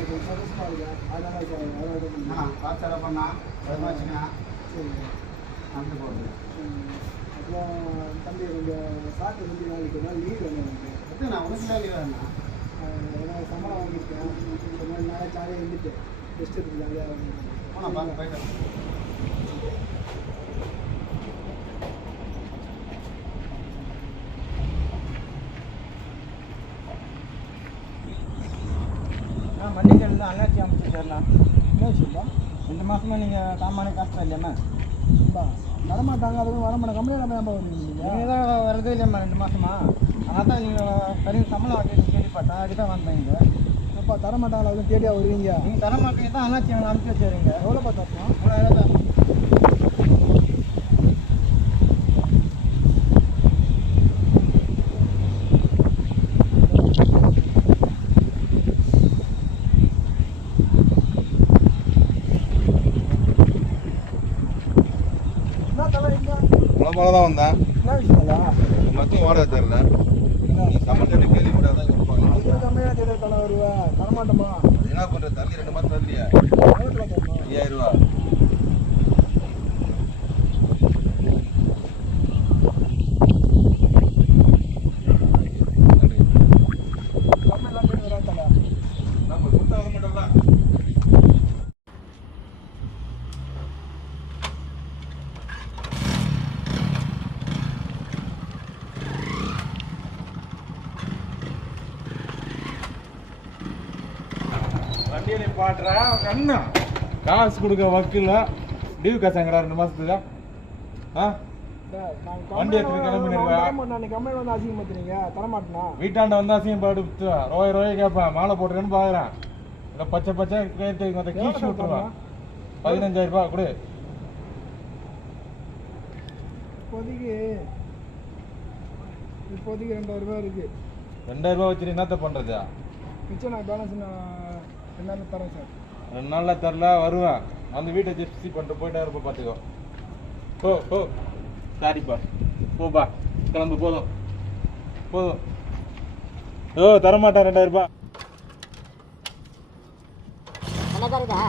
இது சந்தோஷமாக இருக்கு. அதனால் இது அதனால இது அண்ணா பண்ணேன். காசு செலவு பண்ணா அதுமா வச்சுக்கண்ணா சரிங்க நடந்து போகுது ம். அப்புறம் தம்பி கொஞ்சம் சாப்பிட்டு ரெண்டு நாளைக்கு நாள் லீவ் வேணும் எனக்கு. எதுண்ணா உனக்கு இல்லை இல்லைண்ணா ஏன்னா சம்பளம் வாங்கியிருக்கேன். ஒரு நாள் ஜாலியாக இருந்துட்டு ரெஸ்ட் எடுத்து ஜாலியாக போனா பார்த்து போயிட்டு ஆ மல்லிகைலேருந்து அண்ணாச்சி அமைச்சிருக்காருண்ணா என்ன வச்சுருப்பா ரெண்டு மாதமாக நீங்கள் சாமான காசு இல்லையாம்மா? வரமாட்டாங்க. அதுவும் வரமாட்டாங்க கம்பெனியில் நம்ம வருவீங்க நீங்கள் தான் வரதே இல்லையாம்மா ரெண்டு மாதமா அதான் தான் நீங்கள் கறி சம்பளம் வாங்கி கேள்விப்பட்டேன் அதுக்கு தான் வந்தேன் இங்கே. அப்பா தரமாட்டாங்களா? அதுவும் தேடியா வருவீங்க. நீங்கள் தர மாட்டீங்க தான் அண்ணாச்சி அனுப்பிச்சி வச்சுருங்க எவ்வளோ பார்த்தோம் மூணாயிரம் தான் உங்களை போல தான் வந்தேன் மொத்தம் வாடகை கொடுப்பாங்க கம்மியாக தேடி தலை வருவேன் தரமாட்டோமா? அது என்ன பண்ற தள்ளி ரெண்டு மாதம் தரணும் ஐயாயிரம் ரூபா. வண்டியை நிப்பாட்டுறா அவங்க அண்ணா காசு கொடுக்க வக்கில்ல லீவ் காசாங்கடா ரெண்டு மாசத்துக்கு ஆ? வண்டி கம்மியாக வந்து அசிங்கப்படுத்துறீங்க தரமாட்டேனா வீட்டாண்ட வந்து அசிங்கம் பாடு ரோய் ரோய் கேட்பேன் மாலை போட்டுருக்கேன்னு பாக்குறேன். இல்லை பச்சை பச்சை கேட்டு விட்டுருவான் பதினஞ்சாயிரம் ரூபாய் கொடு. இப்போதைக்கு இப்போதைக்கு ரெண்டாயிரம் ரூபாய் இருக்கு. ரெண்டாயிரம் ரூபாய் வச்சுட்டு என்னத்த பண்றது? மிச்சம் நான் பேலன்ஸ் நான் தரேன் சார். ரெண்டு நாள்ல தரல வருவேன். வந்து வீட்டை ஜிப்சி பண்ணிட்டு போயிட்டே இருப்ப பார்த்துக்கோ போ போ. சாரிப்பா போப்பா கிளம்பு போதும். போதும். ஓ தரமாட்டேன் ரெண்டாயிரம் ரூபாய். என்ன தருதா